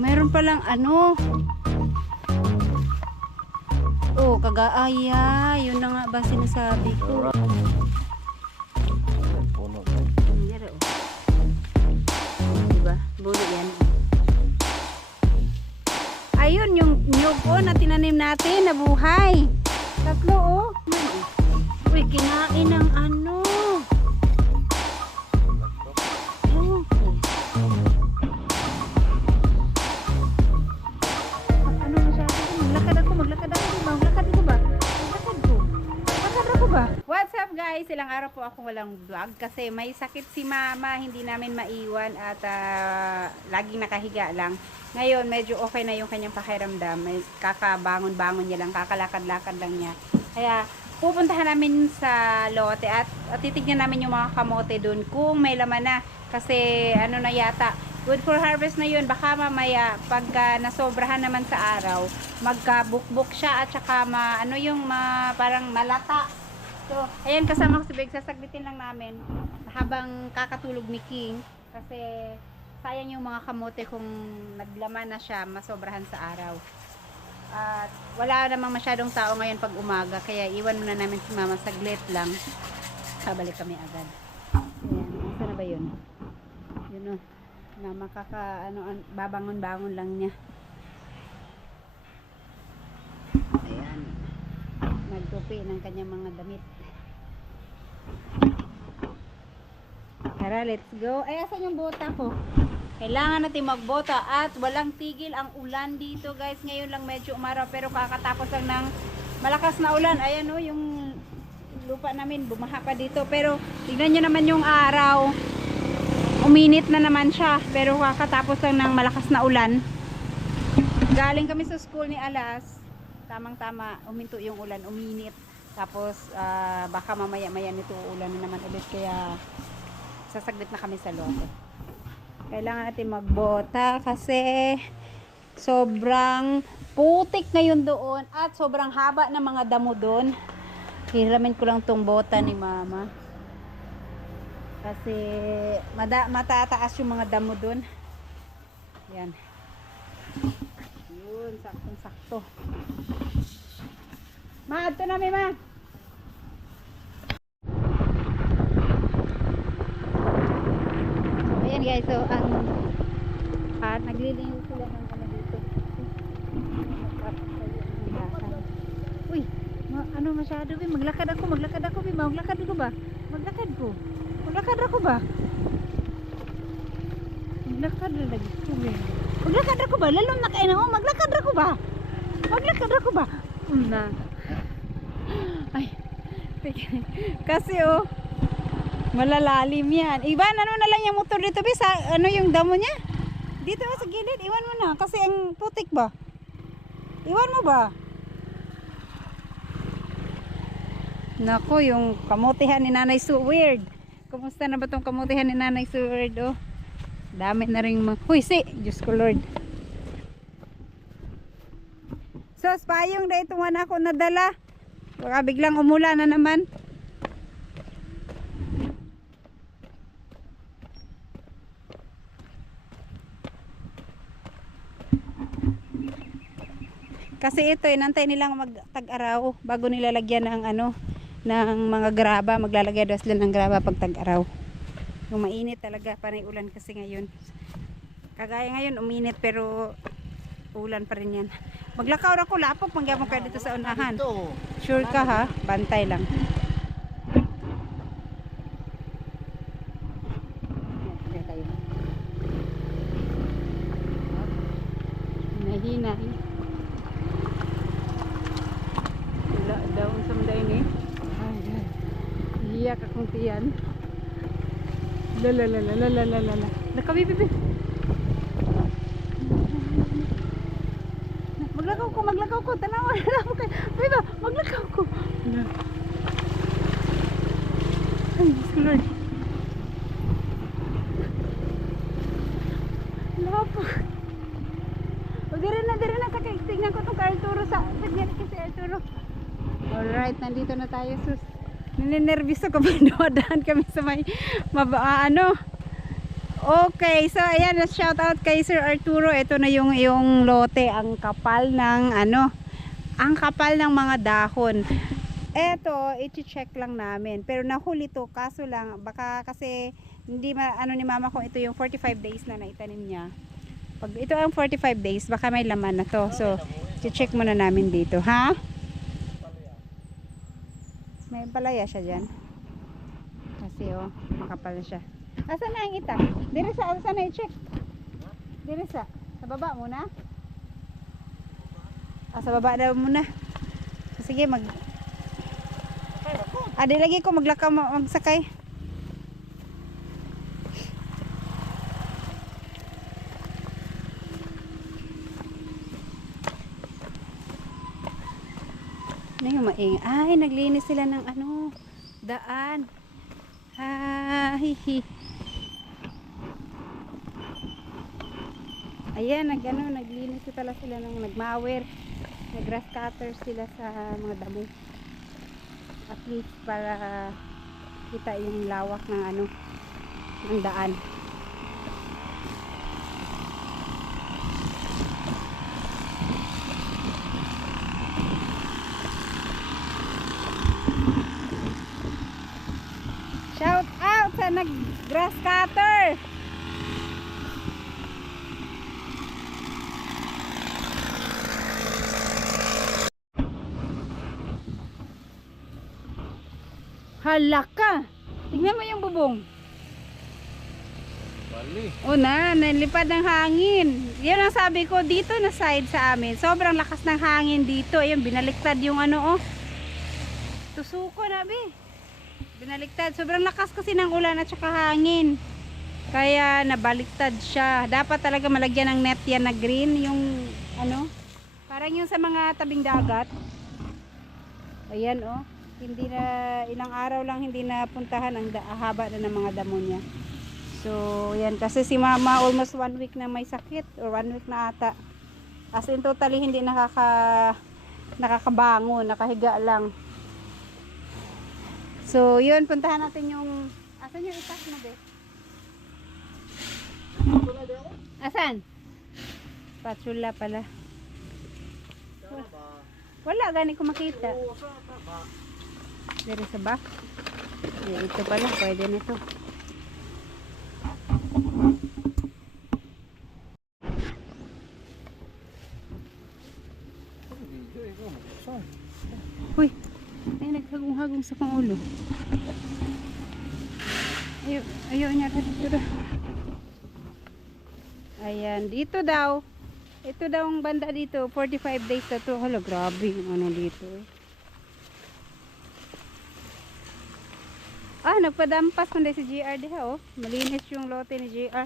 Mayroon palang ano. Oh, kagaaya. Yun na nga ba sinasabi ko. Puno. Nangyari, oh. Diba? Bulo yan. Ayun, yung nyug na tinanim natin, nabuhay. Tatlo, oh. Uy, kinain ng ano. Oh. Ano masyado? Maglakad ako ba? Maglakad ko ba? Maglakad ako ba? What's up guys? Ilang araw po ako walang vlog kasi may sakit si mama, hindi namin maiwan at laging nakahiga lang. Ngayon medyo okay na yung kanyang pakiramdam, may kakabangon-bangon niya lang, kakalakad-lakad lang niya. Kaya pupuntahan namin sa lote at titignan namin yung mga kamote dun kung may laman na kasi ano na yata, good for harvest na yun. Baka mamaya pagka nasobrahan naman sa araw, magkabukbok siya at saka parang malata. So, ayan kasama ko si Beg, sasaglitin lang namin habang kakatulog ni King kasi sayang yung mga kamote kung naglaman na siya, masobrahan sa araw. At wala namang masyadong tao ngayon pag umaga, kaya iwan muna namin si mama saglit lang. Kabalik kami agad. Ayan, asa na ba yun? Yun o, na babangon-bangon lang niya. Ayan, nagtupi ng kanyang mga damit. Tara, let's go. Ay, asan yung bota ko? Kailangan natin magbota at walang tigil ang ulan dito guys. Ngayon lang medyo umaraw pero kakatapos lang ng malakas na ulan. Ayan o, yung lupa namin bumaha pa dito. Pero tignan nyo naman yung araw. Uminit na naman siya. Pero kakatapos lang ng malakas na ulan. Galing kami sa school ni Alas. Tamang-tama, uminto yung ulan, uminit. Tapos baka mamaya-maya nito ulan na naman ulit. Kaya sasaglit na kami sa lote. Kailangan natin magbota kasi sobrang putik ngayon doon at sobrang haba ng mga damo doon. Hiramin ko lang tong bota ni mama. Kasi matataas yung mga damo doon. Yan. Yun, saktong-sakto. Ma, ito na, ma. Ayan guys, so naglilinis sila ng ano dito. Uy, ano masyado ba? Maglakad ako ba? Maglakad ako ba? Maglakad ako ba? Maglakad ako ba? Lalo na kayo na. Maglakad ako ba? Na. Ay. Kasi malalalim yan. Iwan, ano na lang yung motor dito, bisa? Ano yung damo niya? Dito sa gilid, iwan mo na. Kasi ang putik ba? Iwan mo ba? Nako, yung kamutihan ni Nanay Seward. Kumusta na ba tong kamutihan ni Nanay Seward? Oh, dami na rin mga... Huy, Diyos ko Lord. So, payong na itong anak ko nadala. Baka biglang umulan na naman. Kasi ito, inantay nilang mag-tag-araw bago nilalagyan ng ng mga graba. Maglalagay daw sila ng graba pag tag-araw. Yung mainit talaga, panay ulan kasi ngayon. Kagaya ngayon, uminit pero ulan pa rin yan. Maglakaw na ko, lapok, mangyamang ka dito sa unahan. Sure ka ha? Bantay lang. Nahina eh. Daw sa mga ini. Iyak akong tiyan. Lalalala. Nakabibibi. Maglakaw ko. Tanawa na ako kayo. Ay ba, maglakaw ko. Ay, Diyos ko Lord. Lapok. O, dire na. Tignan ko itong ka Arturo sa... Tignan kasi Arturo. Alright, nandito na tayo, sus. Ninenervous ako pag dumadaan kami sa may Okay, so ayan, shout out kay Sir Arturo. Ito na yung lote, ang kapal ng ano, ang kapal ng mga dahon. Eto, i-check lang namin. Pero nahuli to, kaso lang baka kasi hindi ano ni mama kung ito yung 45 days na naitanim niya. Pag ito ang 45 days, baka may laman na to. So, i-check muna namin dito, ha? May palaya siya diyan. Kasi oh, makapal na siya. Asan na ang ita? Dire sa, asan na i-check? Dire sa baba muna? Sa baba daw muna. Sige, di lagi ko maglakaw magsakay. Ano yung maing? Ay, naglinis sila ng ano, daan. Hihi. Ayan, naglinis pala sila ng nagmawer. Nag-grass cutter sila sa mga damo. At least para kita yung lawak ng ano, ng daan. Shout out sa nag-grass cutter. Halaka. Tingnan mo yung bubong. Bali. O nalipad ng hangin. Yan ang sabi ko dito na side sa amin. Sobrang lakas ng hangin dito. Ayun, binaliktad yung ano oh. Tusuko na be. Binaliktad. Sobrang lakas kasi ng ulan at saka hangin. Kaya nabaliktad siya. Dapat talaga malagyan ng net yan na green. Yung ano. Parang yung sa mga tabing dagat. Ayan oh. Hindi na, ilang araw lang hindi na puntahan ang haba na ng mga damo niya. So yan, kasi si mama almost 1 week na may sakit or 1 week na ata. As in totally hindi nakakabango, nakahiga lang. So yun, puntahan natin yung, asan yung itas mo be? Asan? Spatula pala. Wala, gani ko makita. Dari sa ba? Ito pala, pwede na ito. Uy, ay naghagong-hagong sa kong ulo. Ayaw niya dito daw. Ayan, dito daw. Ito daw ang banda dito, 45 days na to. Hala, grabe yung ano dito eh. Nagpadampas kundi si GR diha oh. Malinis yung lote ni GR.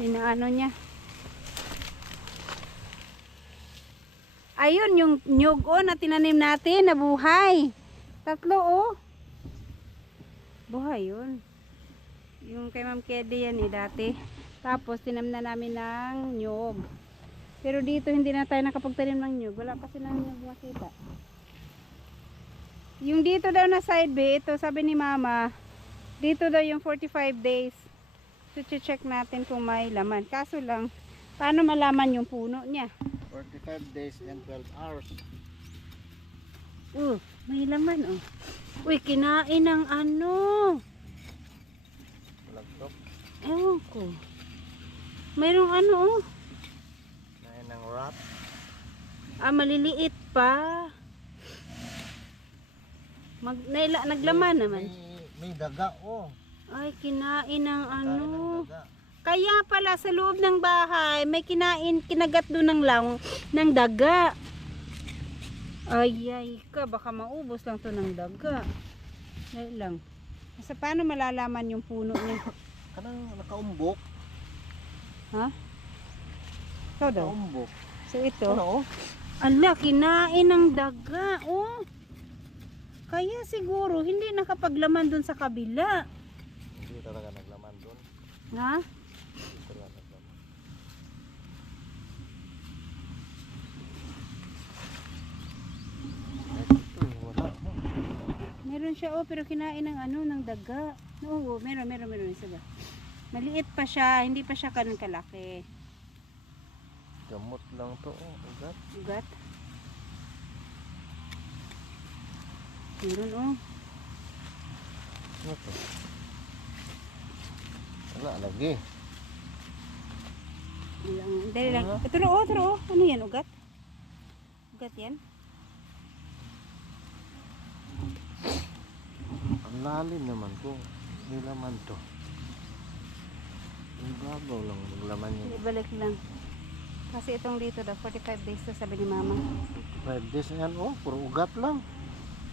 Hinaano niya. Ayun yung nyug oh na tinanim natin na buhay. 3 oh. Buhay yun. Yung kay Ma'am Kedy yan eh dati. Tapos tinamna namin ng nyug. Pero dito hindi na tayo nakapagtanim ng nyug. Wala kasi ng nyug makita. Yung dito daw na side bay, ito sabi ni mama, dito daw yung 45 days. So check natin kung may laman. Kaso lang, paano malaman yung puno niya? 45 days and 12 hours. May laman oh. Uy, kinain ng ano. Malagtok. Ewan ko. Mayroong ano oh. Kinain ng rat. Maliliit pa. Naglaman naman. May daga oh. Ay, kinain ng ano. Ng daga. Kaya pala sa loob ng bahay, may kinagat doon ng daga. Ay ka, baka maubos lang to ng daga. Ay lang. Sa paano malalaman yung puno niya? Kanang nakaumbok. Ha? Ikaw daw? Nakaumbok. So ito. Ano oh? Ala, kinain ng daga. Oh. Kaya siguro hindi nakapaglaman doon sa kabila. Hindi talaga naglaman doon. Ha? Hindi talaga naglaman. Wala mo. Meron siya oh, pero kinain ng ano, ng daga. Oo, meron isa ba? Maliit pa siya, hindi pa siya ganun kalaki. Gamot lang to. Oh, ugat. Ugat. Meron oh. Ano to? Wala lagi. Dali lang. Turo oh. Ano yan, ugat? Ugat yan? Ang lalim naman ko. May laman to. Ang babaw lang maglaman niya. Ibalik lang. Kasi itong dito daw, 45 days to sabi ni mama. 5 days na yan. Oh, puro ugat lang.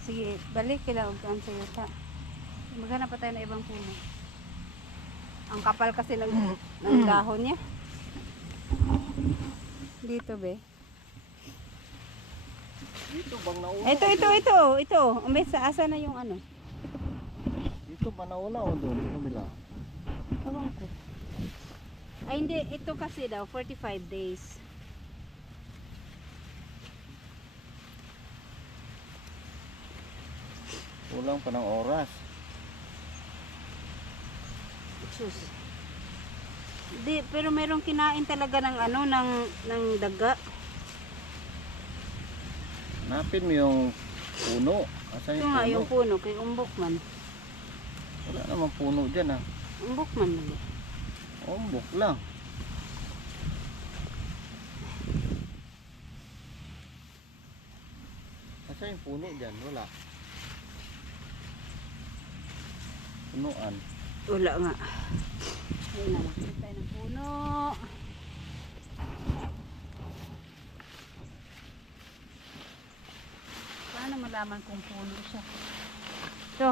Sige, balik kila og ang sayo ta. Maghanap pa tayo ng ibang puno. Ang kapal kasi ng dahon niya. Dito be. Dito bang nauna? Ito. Umbes sa asa na yung ano. Dito ba nauna o doon? Kabila. Tawang ko. Ay hindi, ito kasi daw 45 days. Kulang pa ng oras. Sus. Di, pero merong kinain talaga ng ano, ng daga. Hanapin mo yung puno. Asan Ito yung nga puno? yung puno kay umbok man. Wala namang puno dyan ah. Umbok man lagi. Umbok lang. Asan yung puno dyan? Wala. Punuan. Wala nga. Ayun na, nakita tayo ng puno. Paano malaman kung puno siya? Ito.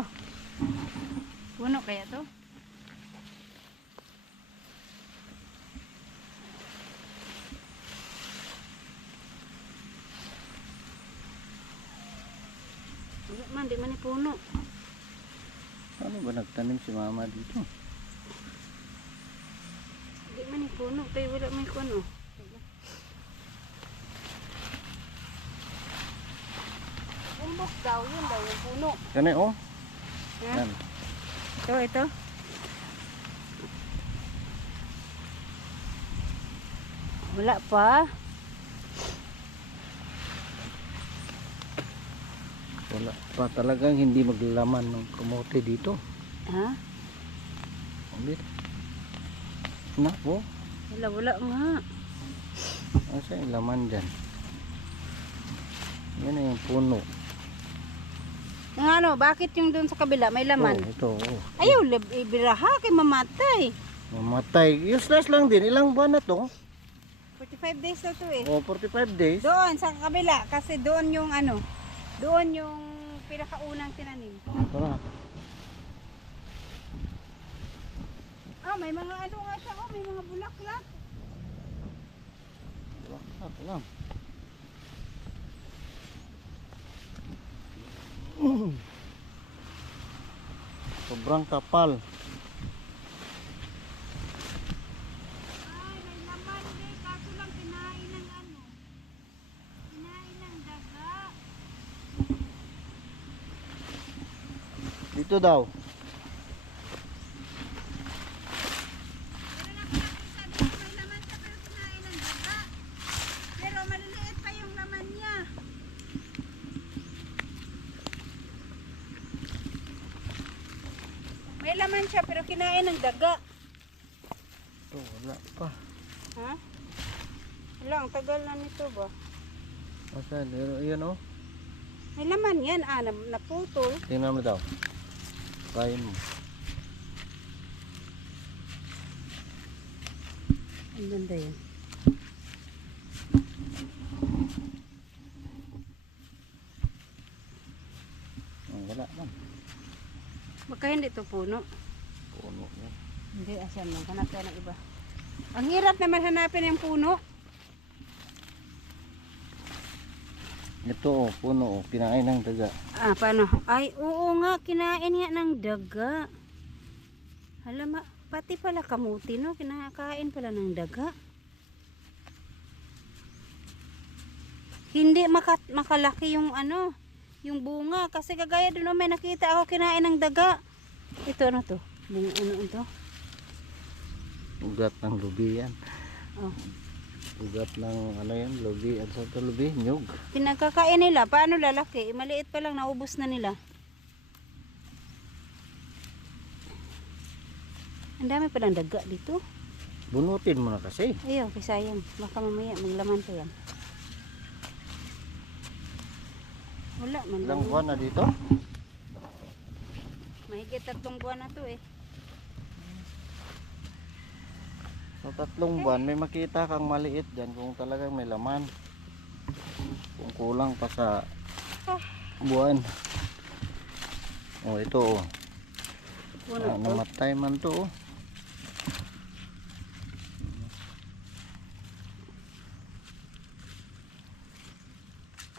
Puno kaya to? Wala man, di man puno. Ano ba nagtanim si mama dito? Di man puno, kaya wala may puno. Umbok daw, yun daw yung puno. Kani oh. Ha? Yan. Ito. Wala pa. Wala pa talagang hindi maglalaman ng kamote dito. Ha? Ulit. Na po. Wala nga. Asa yung laman dyan? Yan na yung puno. Yung ano, bakit yung doon sa kabila may laman? Oh, ito. Oh. Ayaw, ibiraha kay mamatay. Mamatay. Useless lang din. Ilang buwan na to? 45 days na to eh. Oh, 45 days. Doon sa kabila kasi doon yung ano, doon yung pinakaunang tinanim. Tara. Ah, may mga ano nga siya, oh, may mga bulaklak. Bulaklak lang. Sobrang kapal. Ay, may laman din, kaso lang kinain ng ano, kinain ng daga. Dito daw. Pero nakakita dito may laman siya pero kinain ng daga. Pero maliliit pa yung laman niya. May laman siya pero kinain ng daga. Ito, wala pa. Ha? Wala, ang tagal na nito ba? Asan? Ayan oh. May laman yan, naputol. Tingnan mo daw. Kain mo. Ang ganda yan. Oh, wala man. Baka hindi ito puno. Puno yan. Hindi, asan lang. Hanap tayo ng iba. Ang hirap naman hanapin yung puno. Ito oh, puno oh. Kinain ng daga. Ah, paano? Ay, oo nga. Kinain nga ng daga. Halama, pati pala kamuti, no? Kinakain pala ng daga. Hindi makalaki yung ano, yung bunga. Kasi kagaya doon, may nakita ako kinain ng daga. Ito ano to? Bunga ano ito? Ugat ng lubi yan. Oh. Ugat ng ano yan, lubi. At sa ito lubi, nyug. Pinagkakain nila. Paano lalaki? Maliit pa lang, naubos na nila. Ang dami palang daga dito. Bunutin mo na kasi. Ayaw, sayang. Baka mamaya maglaman pa yan. Wala man. Ilang buwan na dito? Mahigit 3 buwan na to eh. Sa 3 buwan, may makita kang maliit dyan kung talagang may laman. Kung kulang pa sa buwan. Oh, ito oh. Namatay man to oh.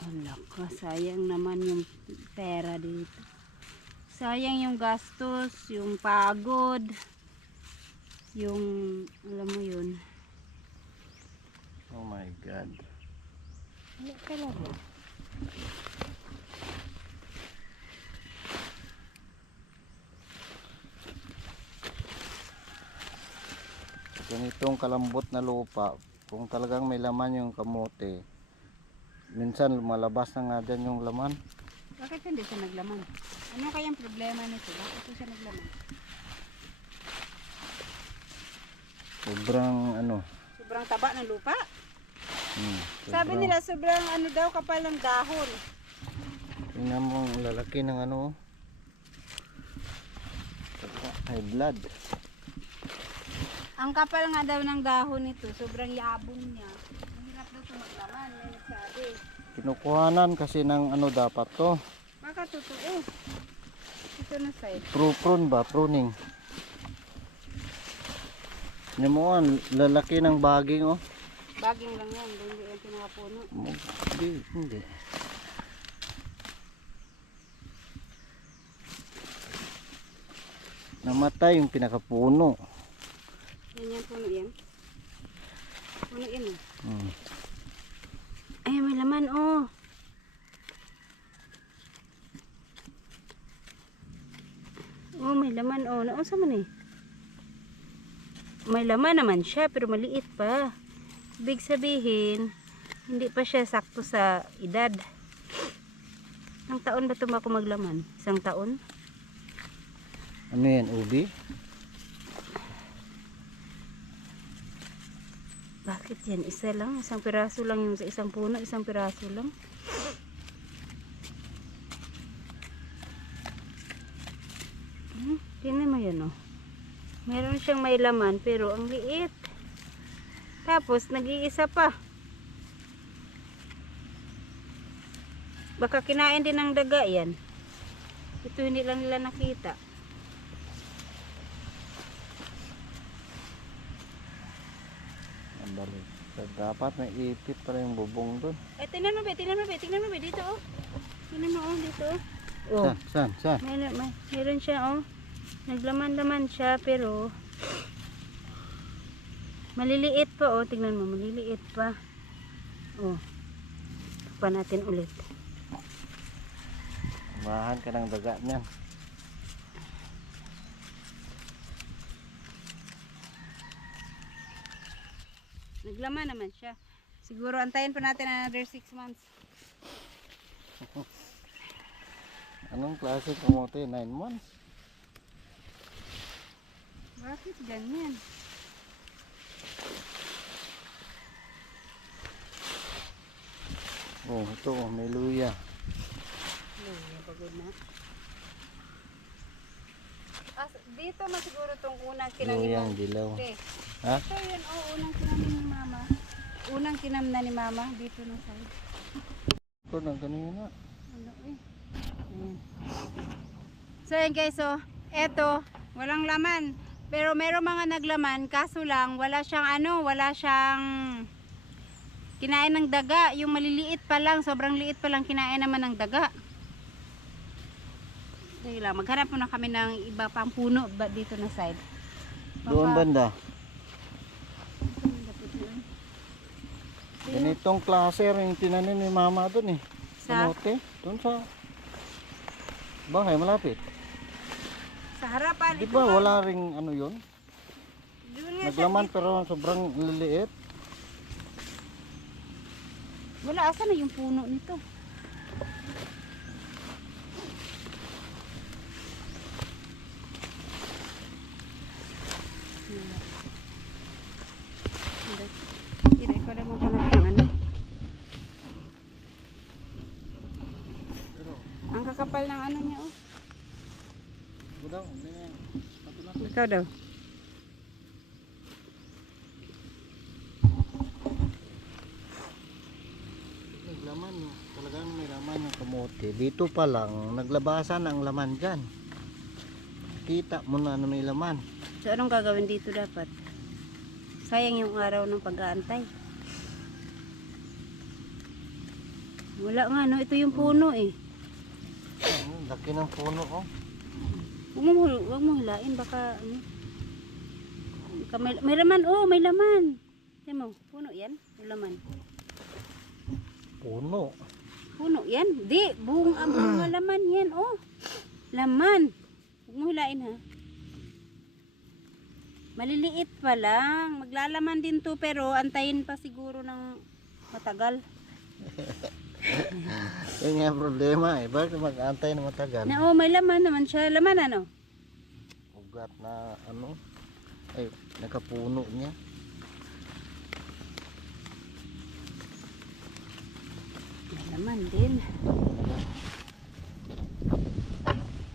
Alaka, sayang naman yung pera dito. Sayang yung gastos, yung pagod, yung alam mo yun. Oh my God. Wala talaga. Ganitong kalambot na lupa, kung talagang may laman yung kamote, minsan lumalabas na nga dyan yung laman. Bakit hindi siya naglaman? Ano kayang problema nito? Bakit hindi siya naglaman? Sobrang ano. Sobrang taba ng lupa? Sabi Sobrang, nila sobrang ano daw kapal ng dahon. tingnan mo ang lalaki ng ano. High blood. Ang kapal nga daw ng dahon nito, sobrang yabong niya. Ang hirap daw ito maglaman, may nagsabi. Kinukuhanan kasi ng ano dapat to. Baka totoo. Ito na side. Prune ba? Pruning. Tingnan mo ang lalaki ng baging oh. Baging lang yan, hindi yan pinakapuno. Hindi. Namatay yung pinakapuno. Yan yan, puno yan. Puno yan oh. Hmm. Ay, may laman oh. Oh, may laman oh. Naunsa man eh. May laman naman siya pero maliit pa. Ibig sabihin, hindi pa siya sakto sa edad. Ang taon ba ito ako maglaman? 1 taon? Ano yan, ubi? Bakit yan? Isa lang? 1 piraso lang yung sa isang puno? 1 piraso lang? Tingnan mo yan oh. Meron siyang may laman pero ang liit. Tapos nag-iisa pa. Baka kinain din ng daga yan. Ito hindi lang nila nakita. Ang balik. So, dapat may ipit pa rin yung bubong doon. Ay, tingnan mo ba dito oh. Tingnan mo oh, dito oh. Oh, Saan? meron siya oh. Naglaman-laman siya pero maliliit pa oh. Tingnan mo, maliliit pa. Oh. Pa natin ulit. Mahan ka ng daga niyan. Naglaman naman siya. Siguro antayin pa natin another 6 months. Anong klase kamote? 9 months? Bakit ganyan? Oh, ito oh, may luya. Pagod na. Dito na siguro itong unang kinamin. Luyang dilaw. Okay. Ha? Ito yun, oh, unang kinamin ni mama. Unang kinam na ni mama. Dito na side. Ito na kanina. Ano eh. Ayan. So yun guys, so, eto, walang laman. Pero meron mga naglaman, kaso lang, wala siyang ano, wala siyang kinain ng daga. Yung maliliit pa lang, sobrang liit pa lang kinain naman ng daga. Sige lang, maghanap muna kami ng iba pang puno dito na side. Doon banda. Ganitong klase rin tinanim ni mama doon eh. Sa? Kamote. Doon sa bahay malapit. Sa harapan. Di ito ba nga. wala ring ano yun? Doon nga siya. Naglaman pero sobrang liliit. Wala, asa na yung puno nito? Hindi ko na maghanap ng ano. Ang kakapal ng ano niya, oh. Budang, hindi na yan. Ikaw daw. Naglaman, talagang may laman yung kamote. Dito pa lang, naglabasan ang laman dyan. Kita mo na may laman. So anong gagawin dito dapat? Sayang yung araw ng pag-aantay. Wala nga, no? Ito yung puno eh. Laki ng puno, oh. Huwag mo hilain, baka ano. Baka may laman, oh, may laman. Tingnan mo, puno yan, may laman. Puno. Puno yan? Di, buong mga laman yan, oh. Laman. Huwag mo hilain, ha. Maliliit pa lang. Maglalaman din to, pero antayin pa siguro ng matagal. Yun nga ang problema, eh. Bakit mag-antay na matagal? Na, oh, may laman naman siya. Laman ano? Ugat na ano, ay nakapuno niya. May laman din.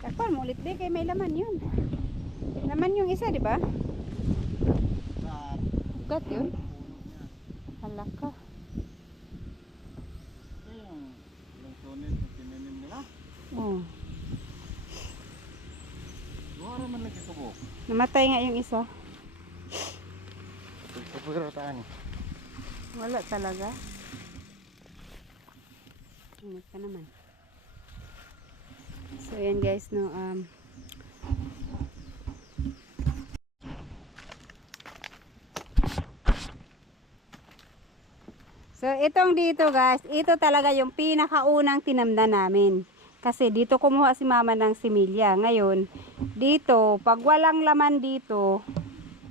Takpan mo ulit, be, kay may laman yun. Laman yung isa, di ba? Ugat yun. Halaka. Yung sunit na tinanim nila. Oh. Luwara man lagi kubo. Namatay nga yung isa. Pagpagirataan. Wala talaga. Ingat ka naman. So yan guys, no, so itong dito guys, ito talaga yung pinakaunang tinamnan namin. Kasi dito kumuha si mama ng similya. Ngayon, dito, pag walang laman dito,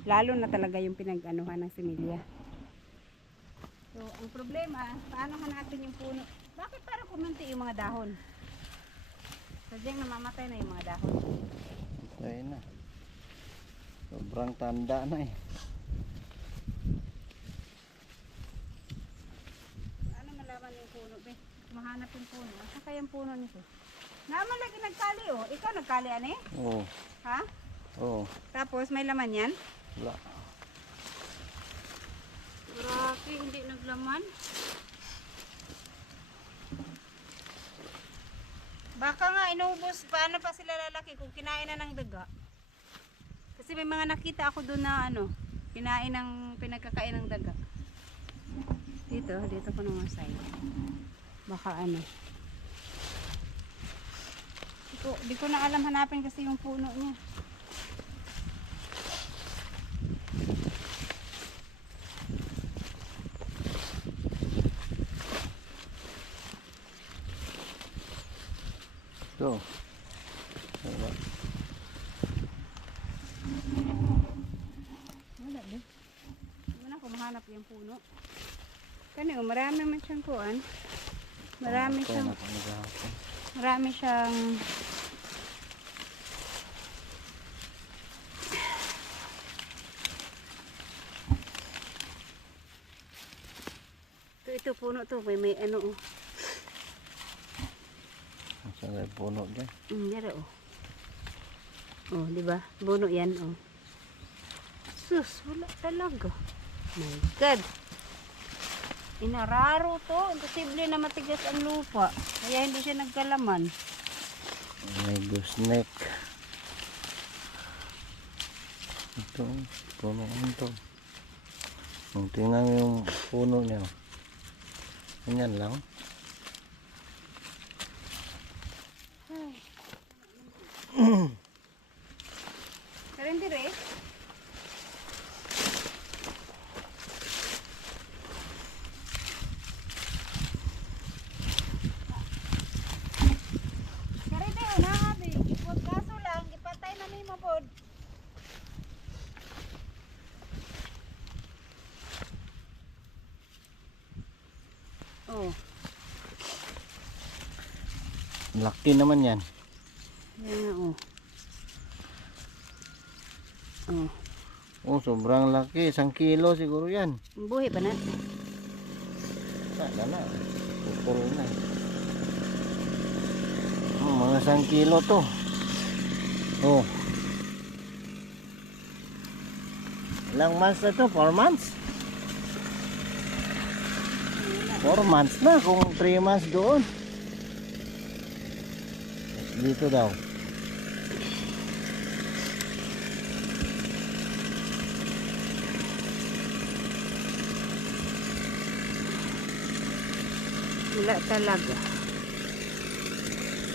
lalo na talaga yung pinag-anuhan ng similya. So, ang problema, paano hanapin yung puno? Bakit parang kumunti yung mga dahon? Sadyang namamatay na yung mga dahon. Ayun na. Sobrang tanda na eh. Paano malaman yung puno, be? Mahanap yung puno. Asa kaya yung puno nito? Naman lagi nagkali, oh. Ikaw nagkali, ano eh? Oo. Ha? Oo. Tapos may laman yan? Wala. Grabe, hindi naglaman. Baka nga inubos, paano pa sila lalaki kung kinain na ng daga? Kasi may mga nakita ako doon na ano, kinain ng, pinagkakain ng daga. Dito ko naman side. Baka ano. Di ko na alam hanapin kasi yung puno niya. So. Wala. Wala din. Hindi na ako mahanap yung puno. Kani, marami man siyang kuan. Marami siyang ito puno to, may ano oh. Saan yung puno dyan? Yara oh. Oh, di ba? Puno yan oh. Sus, wala talaga. My God. Inararo to. Imposible na matigas ang lupa. Kaya hindi siya nagkalaman. May gooseneck. Ito, puno ito. Tingnan yung puno niya. Ganyan lang. Karindire. Karindire, unahabi. Huwag kaso lang, ipatay na ni mo pod. Oh. Laki naman yan. Yan, oh. Oh. Oh, sobrang laki. 1 kilo siguro yan. Buhay pa na. Wala na. Pupul na. Oh, mga 1 kilo to. Oh. Ilang months na to? 4 months? 4 months na kung 3 months doon. Dito daw. Wala talaga.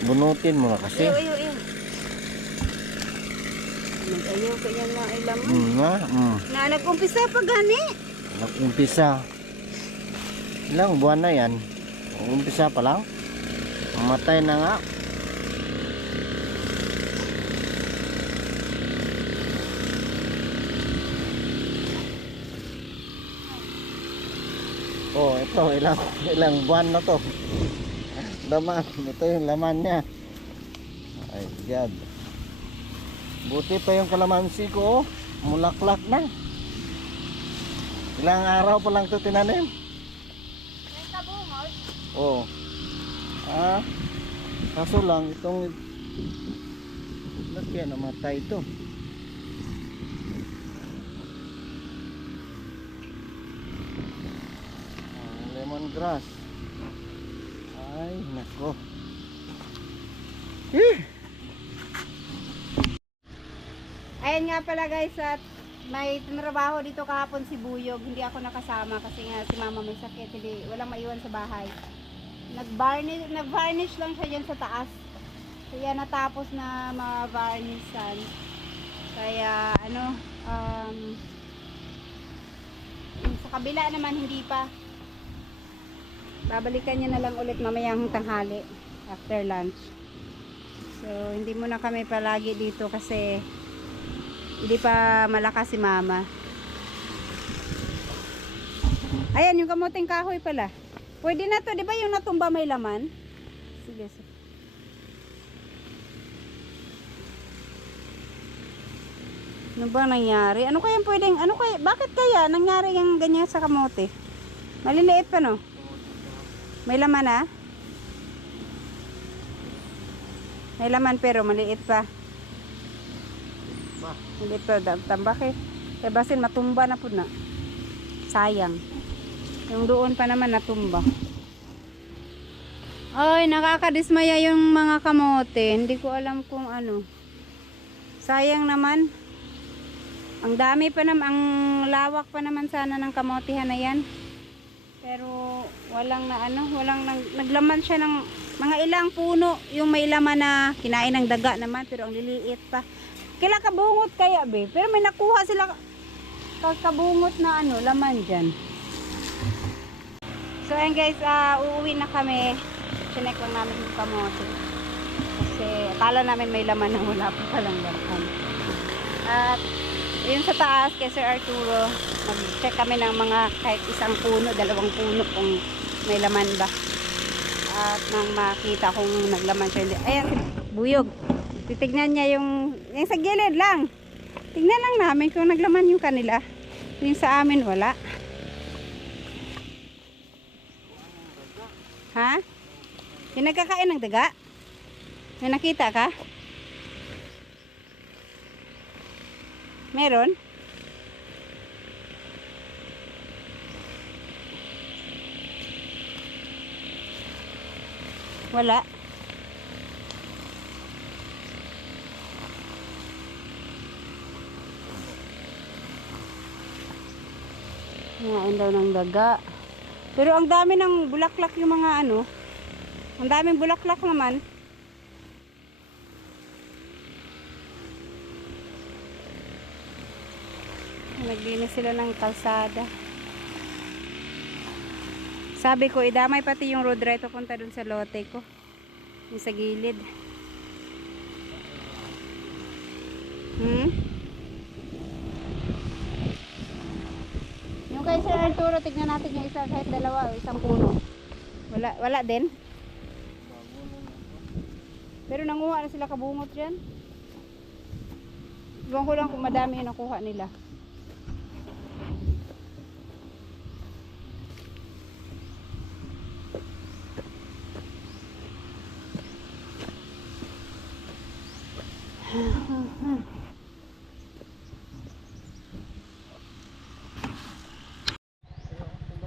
Bunutin mo na kasi. Ayaw. Nag-ayaw kaya na ilaman. Na nag-umpisa pa gani. Nag-umpisa. Ilang buwan na yan? Umpisa pa lang? Mamatay na nga. Oh, ito ilang buwan na to. Laman, ito yung laman niya. Ay, God. Buti pa yung kalamansi ko, oh. Mulaklak na. Ilang araw pa lang ito tinanim. Oh. Ah. Kaso lang itong kaya namatay ito. Lemongrass. Ay, nako. Ayan nga pala guys, at may tinrabaho dito kahapon si Buyog. Hindi ako nakasama kasi nga si mama may sakit. Hindi, walang maiwan sa bahay. Nag-varnish lang siya dyan sa taas. Kaya natapos na ma-varnishan. Kaya ano, sa kabila naman hindi pa. Babalikan niya na lang ulit mamayang tanghali after lunch. So hindi muna kami palagi dito kasi hindi pa malakas si mama. Ayan yung kamuting kahoy pala. Pwede na to, di ba yung natumba may laman? Sige. Ano ba nangyari? Bakit kaya nangyari yung ganyan sa kamote? Maliliit pa no? May laman na? May laman pero maliit pa. Maliit pa, tambak eh. Kaya basin matumba na po na. Sayang. Yung doon pa naman natumba. Ay, nakakadismaya yung mga kamote. Hindi ko alam kung ano. Sayang naman. Ang dami pa naman, ang lawak pa naman sana ng kamotihan na yan. Pero walang naglaman siya ng mga ilang puno. Yung may laman na kinain ng daga naman, pero ang liliit pa. Kila kabungot kaya be. Pero may nakuha sila kabungot na laman dyan. So ayan guys, uuwi na kami. Chinek lang namin yung kamote. Kasi akala namin may laman na wala pa palang laman. At yun sa taas kay Sir Arturo, mag-check kami ng mga kahit isang puno, 2 puno kung may laman ba. At nang makita kung naglaman siya. Ayan, Buyog. Titignan niya yung sa gilid lang. Tignan lang namin kung naglaman yung kanila. Yung sa amin wala. Ha? Yung nagkakain ng daga? May nakita ka? Meron? Wala. Ngayon daw ng daga. Pero ang dami ng bulaklak yung mga ang daming bulaklak naman. Naglinis sila ng kalsada. Sabi ko, idamay pati yung road right papunta dun sa lote ko. Yung sa gilid. Yung kay Sir Arturo, tignan natin yung isa kahit 2 o isang puno. Wala din. Bago na lang to. Pero nanguha na sila kabungot dyan. Iwan ko lang kung madami yung nakuha nila.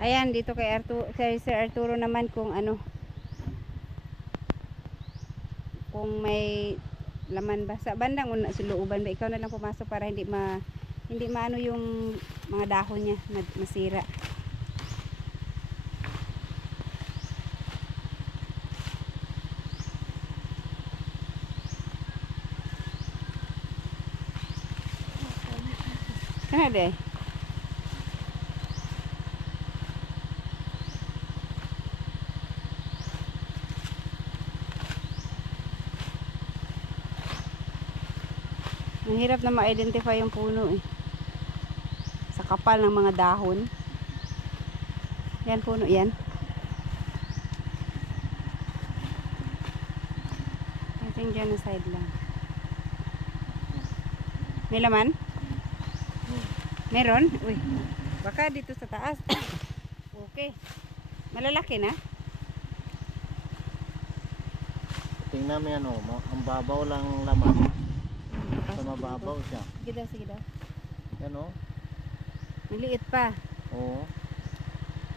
Ayan, dito kay Sir Arturo naman kung ano, kung may laman ba sa bandang una sa looban ba, ikaw na lang pumasok para hindi maano yung mga dahon niya masira. Kana de. Ang hirap na ma-identify yung puno eh. Sa kapal ng mga dahon. Yan puno yan. I think dyan na side lang. May laman? Meron? Uy. Baka dito sa taas. Okay. Malalaki na? Tingnan mo yan, oh. Ang babaw lang laman. Sa mababaw siya. Sige daw, sige daw. Yan, oh. Maliit pa. Oo.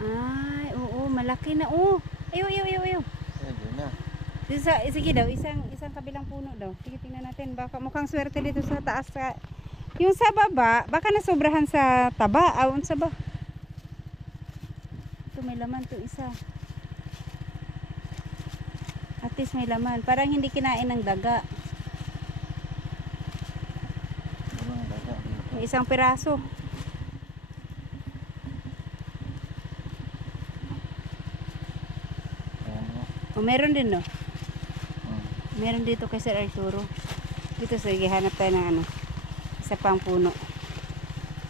Ay, oo, malaki na. Oh. Ayaw. Pwede na. Sige daw, isang kabilang puno daw. Sige, tingnan natin. Baka mukhang swerte dito sa taas. Yung sa baba, baka nasobrahan sa taba. Awan sa ba? Ito, may laman to isa. At least may laman. Parang hindi kinain ng daga. Walang daga dito. May isang piraso. Ayan, oh. O, meron din, no? Hmm. Meron dito kay Sir Arturo. Dito, sige, hanap tayo ng ano. Isa pang puno.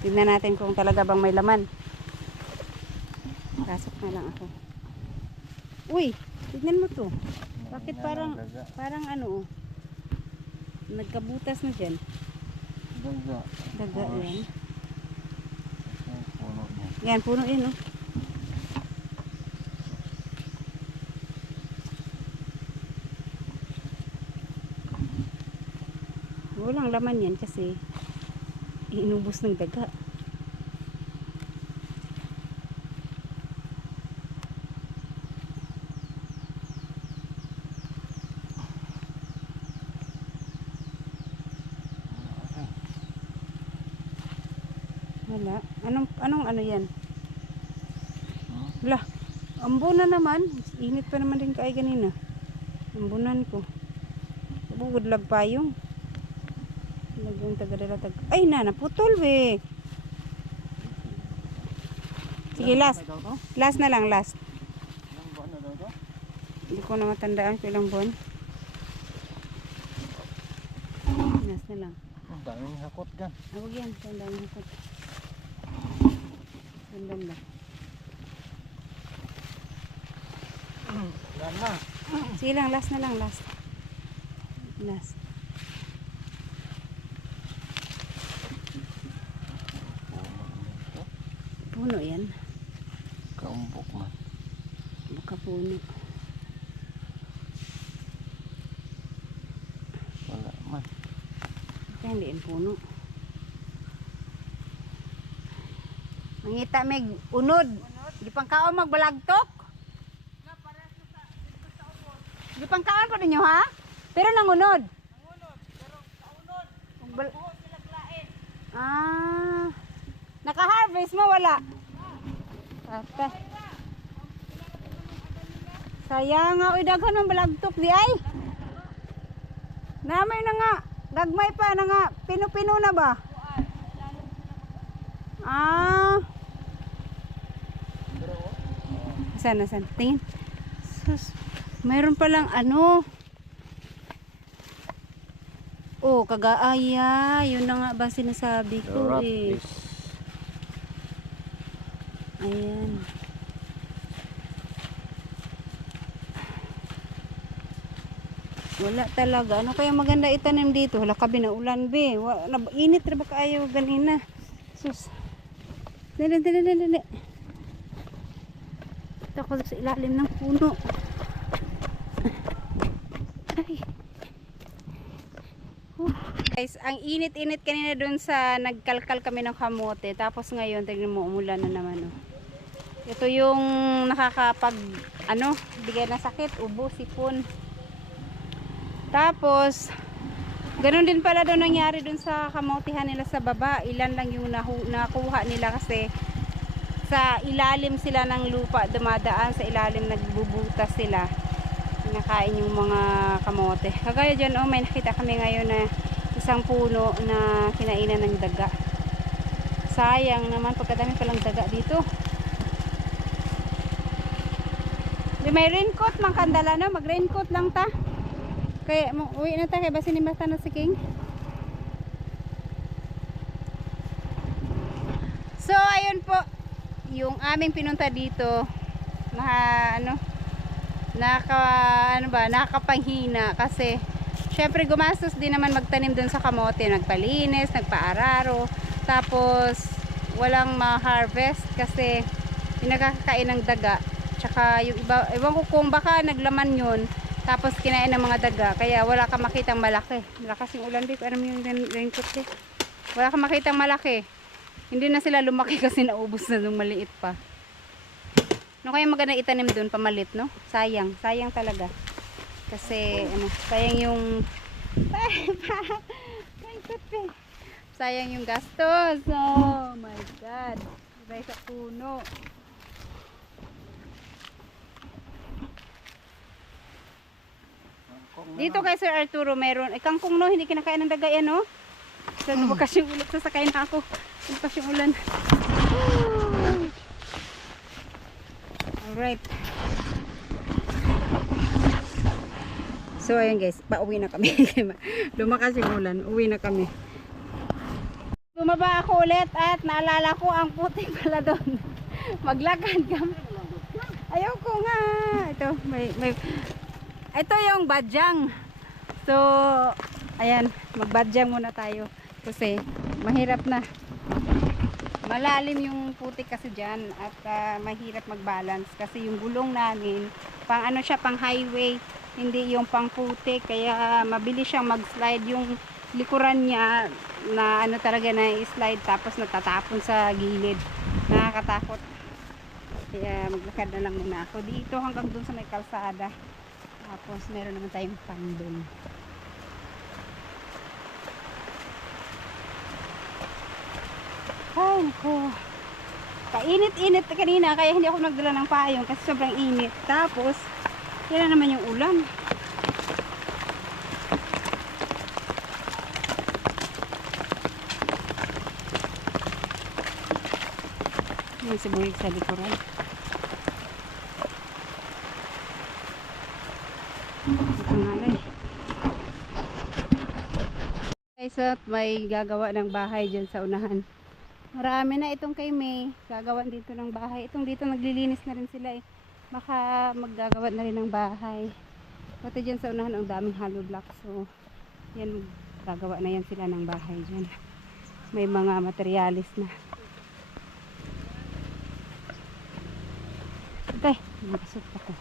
Tignan natin kung talaga bang may laman. Pasok na lang ako. Uy, tignan mo to. Bakit parang ano, oh. Nagkabutas na dyan. Daga. Daga yan. Ayan, puno niya. Yan, puno yun, oh. Walang laman yan kasi inubos ng daga. Wala. Anong ano yan? Hmm? Wala. Ambunan naman. Init pa naman din kaay ganina. Ambunan ko. Bugod lag payong. Lagyong tagadala ay na, naputol we. Sige, last. Last na lang, last. Ilang buwan na daw to? Hindi ko na matandaan kung ilang buwan. Last na lang. Ang daming hakot dyan. Awag yan, tandaan mo ko. Tandaan ba? Yan na. Sige lang, last na lang, last. Last. Puno yan. Kaumbok man. Baka puno. Wala man. Kaya hindi yan puno. Mangita may unod. Di pang kaon magbalagtok. Di pang kaon pa ninyo ha? Pero nangunod. Nangunod. Pero kaunod. Buho sila klain. Ah. Naka-harvest mo wala? Ate. Sayang nga oy daghan ng balagtok di ay. Namay na nga gagmay pa na nga pino-pino na ba? Ah. Sana tingin. Sus. Mayroon pa lang ano. Oh, kagaaya. Yun na nga ba sinasabi ko eh. Ayan. Wala talaga. Ano kaya maganda itanim dito? Wala ka binaulan, be. Init rin ba kayo ganina? Sus. Dali, dali, dali, dali. Ito ako sa ilalim ng puno. Ay. Guys, ang init-init kanina dun sa nagkalkal kami ng kamote. Tapos ngayon, tignan mo, umulan na naman. Oh. Ito yung nakakapag, bigay ng sakit, ubo, sipon. Tapos, ganun din pala daw nangyari dun sa kamotihan nila sa baba. Ilan lang yung nakuha nila kasi sa ilalim sila ng lupa dumadaan, sa ilalim nagbubutas sila. Kinakain yung mga kamote. Kagaya dyan, may nakita kami ngayon na isang puno na kinainan ng daga. Sayang naman, pagkadami palang daga dito. Di may raincoat mang kandala, no? Mag raincoat lang ta. Kaya uwi na ta, kaya basi ni Mata na si King. So ayun po yung aming pinunta dito na nakakapanghina kasi syempre gumastos din naman magtanim dun sa kamote, nagpalinis, nagpaararo, tapos walang ma-harvest kasi pinakakain ng daga, tsaka yung iba, ewan ko kung baka naglaman yun tapos kinain ng mga daga, kaya wala ka makitang malaki. Malakas yung ulan dito, alam mo yung raincoat eh. Wala ka makitang malaki, hindi na sila lumaki kasi naubos na nung maliit pa. Ano kaya maganda itanim doon pamalit, no? Sayang talaga. Kasi sayang yung sayang yung gastos. Oh my god. Iba sa puno. Dito kay Sir Arturo meron kangkong, no, hindi kinakain ng daga yan, no? So bukas yung ulit, sasakayin na ako. Bukas yung ulan. Alright. So ayun guys, pauwi na kami. Lumakas yung ulan, uwi na kami. Bumaba ako ulit at naalala ko ang putik pala doon. Maglakad kami. Ayoko nga. Ito, ito yung badyang. So, ayan, magbadyang muna tayo kasi mahirap na. Malalim yung putik kasi dyan at mahirap mag-balance kasi yung gulong namin pang siya, pang highway, hindi yung pang putik, kaya mabilis siyang mag-slide. Yung likuran niya na talaga na i-slide tapos natatapon sa gilid. Nakakatakot. Kaya maglakad na lang muna ako dito hanggang dun sa may kalsada. Tapos meron naman tayong pan dun. Ay ko. Kainit-init kanina kaya hindi ako nagdala ng payong kasi sobrang init. Tapos yan na naman yung ulan. Yung sibuyag sa likuran. Ito nga lang. Guys, at may gagawa ng bahay dyan sa unahan. Marami na itong kay May. Gagawan dito ng bahay. Itong dito naglilinis na rin sila eh. Baka maggagawa na rin ng bahay. Pati dyan sa unahan ang daming hollow blocks. So, yan, gagawa na yan sila ng bahay dyan. May mga materialis na. Okay, masok ako.